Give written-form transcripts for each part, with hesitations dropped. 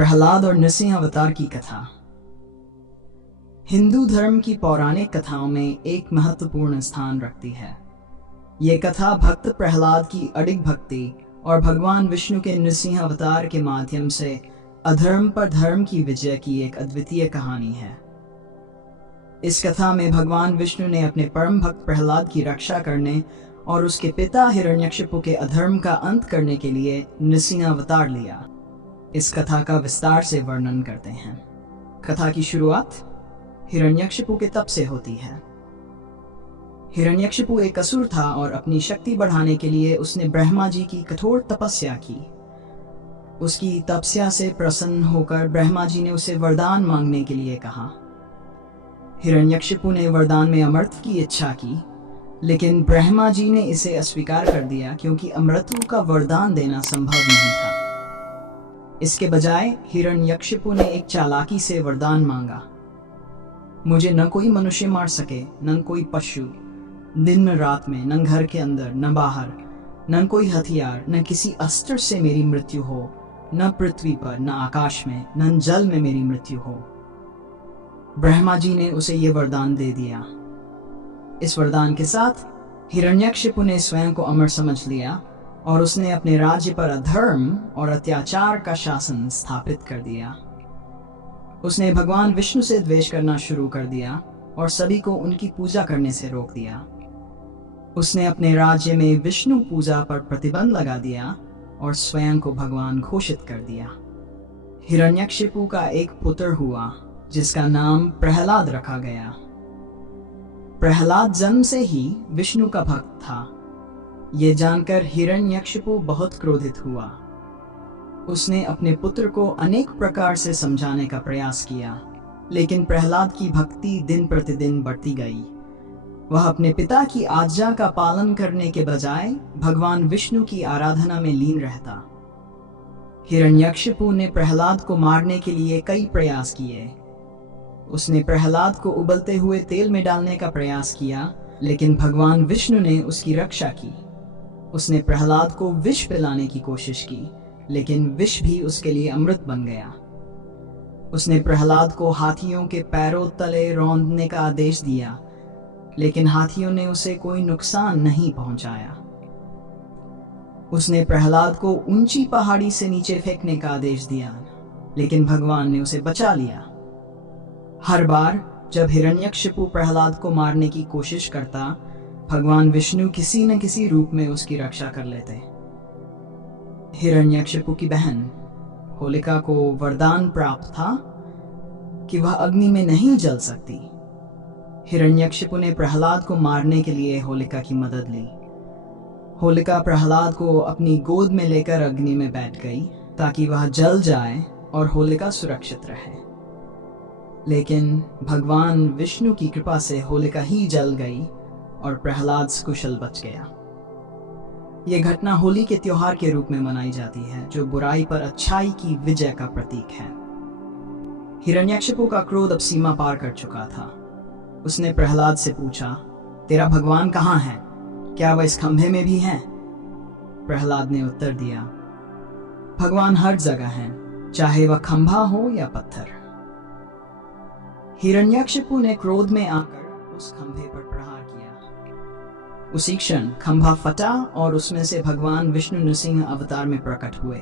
प्रहलाद और नृसिंह अवतार की कथा। हिंदू धर्म की पौराणिक कथाओं में एक महत्वपूर्ण स्थान रखती है। ये कथा भक्त प्रहलाद की अडिग भक्ति और भगवान विष्णु के नृसिंह अवतार के माध्यम से अधर्म पर धर्म की विजय की एक अद्वितीय कहानी है। इस कथा में भगवान विष्णु ने अपने परम भक्त प्रहलाद की रक्षा करने और उसके पिता हिरण्यकशिपु के अधर्म का अंत करने के लिए नृसिंह अवतार लिया। इस कथा का विस्तार से वर्णन करते हैं। कथा की शुरुआत हिरण्यकशिपु के तप से होती है। हिरण्यकशिपु एक असुर था और अपनी शक्ति बढ़ाने के लिए उसने ब्रह्मा जी की कठोर तपस्या की। उसकी तपस्या से प्रसन्न होकर ब्रह्मा जी ने उसे वरदान मांगने के लिए कहा। हिरण्यकशिपु ने वरदान में अमृत की इच्छा की, लेकिन ब्रह्मा जी ने इसे अस्वीकार कर दिया क्योंकि अमृत का वरदान देना संभव नहीं था। इसके बजाय हिरण्यकशिपु ने एक चालाकी से वरदान मांगा, मुझे न कोई मनुष्य मार सके, न कोई पशु, दिन में रात में, न घर के अंदर न बाहर, न कोई हथियार, न किसी अस्त्र से मेरी मृत्यु हो, न पृथ्वी पर, न आकाश में, न जल में मेरी मृत्यु हो। ब्रह्मा जी ने उसे यह वरदान दे दिया। इस वरदान के साथ हिरण्यकशिपु ने स्वयं को अमर समझ लिया और उसने अपने राज्य पर अधर्म और अत्याचार का शासन स्थापित कर दिया। उसने भगवान विष्णु से द्वेष करना शुरू कर दिया और सभी को उनकी पूजा करने से रोक दिया। उसने अपने राज्य में विष्णु पूजा पर प्रतिबंध लगा दिया और स्वयं को भगवान घोषित कर दिया। हिरण्यकशिपु का एक पुत्र हुआ जिसका नाम प्रहलाद रखा गया। प्रहलाद जन्म से ही विष्णु का भक्त था। ये जानकर हिरण्यकशिपु बहुत क्रोधित हुआ। उसने अपने पुत्र को अनेक प्रकार से समझाने का प्रयास किया, लेकिन प्रहलाद की भक्ति दिन प्रतिदिन बढ़ती गई। वह अपने पिता की आज्ञा का पालन करने के बजाय भगवान विष्णु की आराधना में लीन रहता। हिरण्यकशिपु ने प्रहलाद को मारने के लिए कई प्रयास किए। उसने प्रहलाद को उबलते हुए तेल में डालने का प्रयास किया, लेकिन भगवान विष्णु ने उसकी रक्षा की। उसने प्रहलाद को विष पिलाने की कोशिश की, लेकिन विष भी उसके लिए अमृत बन गया। उसने प्रहलाद को हाथियों के पैरों तले रौंदने का आदेश दिया, लेकिन हाथियों ने उसे कोई नुकसान नहीं पहुंचाया। उसने प्रहलाद को ऊंची पहाड़ी से नीचे फेंकने का आदेश दिया, लेकिन भगवान ने उसे बचा लिया। हर बार जब हिरण्यकशिपु प्रहलाद को मारने की कोशिश करता, भगवान विष्णु किसी न किसी रूप में उसकी रक्षा कर लेते। हिरण्यकशिपु की बहन होलिका को वरदान प्राप्त था कि वह अग्नि में नहीं जल सकती। हिरण्यकशिपु ने प्रहलाद को मारने के लिए होलिका की मदद ली। होलिका प्रहलाद को अपनी गोद में लेकर अग्नि में बैठ गई ताकि वह जल जाए और होलिका सुरक्षित रहे। लेकिन भगवान विष्णु की कृपा से होलिका ही जल गई और प्रहलाद कुशल बच गया। यह घटना होली के त्योहार के रूप में मनाई जाती है, जो बुराई पर अच्छाई की विजय का प्रतीक है। हिरण्यकशिपु का क्रोध अब सीमा पार कर चुका था। उसने प्रहलाद से पूछा, तेरा भगवान कहाँ है? क्या वह इस खंभे में भी है? प्रहलाद ने उत्तर दिया, भगवान हर जगह है, चाहे वह खंभा हो या पत्थर। हिरण्यकशिपु ने क्रोध में आकर उस खंभे पर प्रहार किया। उसी क्षण खंभा फटा और उसमें से भगवान विष्णु नृसिंह अवतार में प्रकट हुए।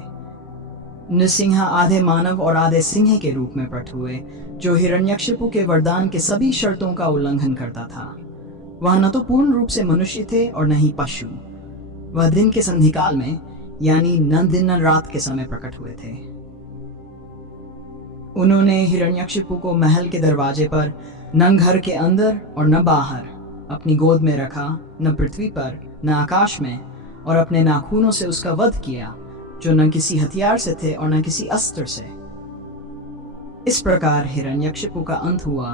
नृसिंह आधे मानव और आधे सिंह के रूप में प्रकट हुए, जो हिरण्यकशिपु के वरदान के सभी शर्तों का उल्लंघन करता था। वह न तो पूर्ण रूप से मनुष्य थे और न ही पशु। वह दिन के संधिकाल में, यानी न दिन न रात के समय प्रकट हुए थे। उन्होंने हिरण्यकशिपु को महल के दरवाजे पर न घर के अंदर और न बाहर अपनी गोद में रखा, न पृथ्वी पर, न आकाश में, और अपने नाखूनों से उसका वध किया, जो न किसी हथियार से थे और न किसी अस्त्र से। इस प्रकार हिरण्यकशिपु का अंत हुआ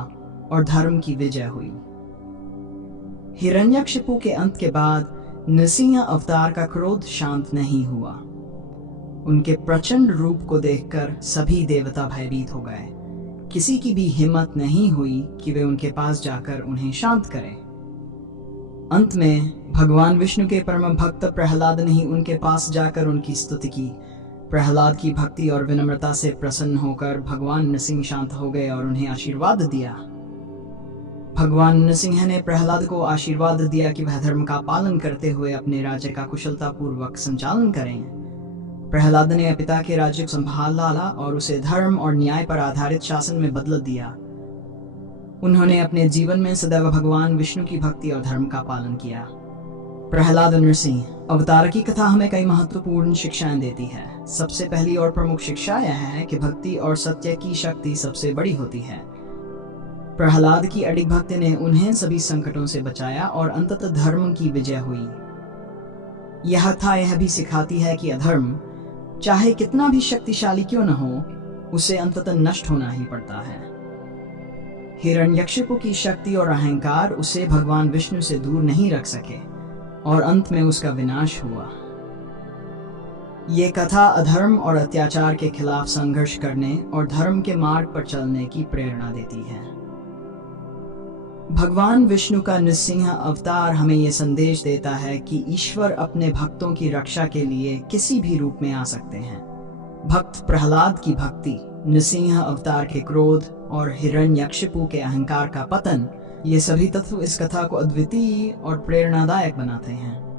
और धर्म की विजय हुई। हिरण्यकशिपु के अंत के बाद नृसिंह अवतार का क्रोध शांत नहीं हुआ। उनके प्रचंड रूप को देखकर सभी देवता भयभीत हो गए। किसी की भी हिम्मत नहीं हुई कि वे उनके पास जाकर उन्हें शांत करें। अंत में भगवान विष्णु के परम भक्त प्रहलाद ने ही उनके पास जाकर उनकी स्तुति की, प्रहलाद की भक्ति और विनम्रता से प्रसन्न होकर भगवान नृसिंह शांत हो गए और उन्हें आशीर्वाद दिया। भगवान नृसिंह ने प्रहलाद को आशीर्वाद दिया कि वह धर्म का पालन करते हुए अपने राज्य का कुशलतापूर्वक संचालन करें। प्रहलाद ने पिता के राज्य को संभाल डाला और उसे धर्म और न्याय पर आधारित शासन में बदल दिया। उन्होंने अपने जीवन में सदैव भगवान विष्णु की भक्ति और धर्म का पालन किया। प्रहलाद नृसिंह अवतार की कथा हमें कई महत्वपूर्ण शिक्षाएं देती है। सबसे पहली और प्रमुख शिक्षा यह है कि भक्ति और सत्य की शक्ति सबसे बड़ी होती है। प्रहलाद की अडिग भक्ति ने उन्हें सभी संकटों से बचाया और अंततः धर्म की विजय हुई। यह कथा यह भी सिखाती है कि अधर्म चाहे कितना भी शक्तिशाली क्यों न हो, उसे अंततः नष्ट होना ही पड़ता है। हिरण्यकशिपु की शक्ति और अहंकार उसे भगवान विष्णु से दूर नहीं रख सके और अंत में उसका विनाश हुआ। ये कथा अधर्म और अत्याचार के खिलाफ संघर्ष करने और धर्म के मार्ग पर चलने की प्रेरणा देती है। भगवान विष्णु का नृसिंह अवतार हमें यह संदेश देता है कि ईश्वर अपने भक्तों की रक्षा के लिए किसी भी रूप में आ सकते हैं। भक्त प्रहलाद की भक्ति, नृसिंह अवतार के क्रोध और हिरण्यकशिपु के अहंकार का पतन, ये सभी तत्व इस कथा को अद्वितीय और प्रेरणादायक बनाते हैं।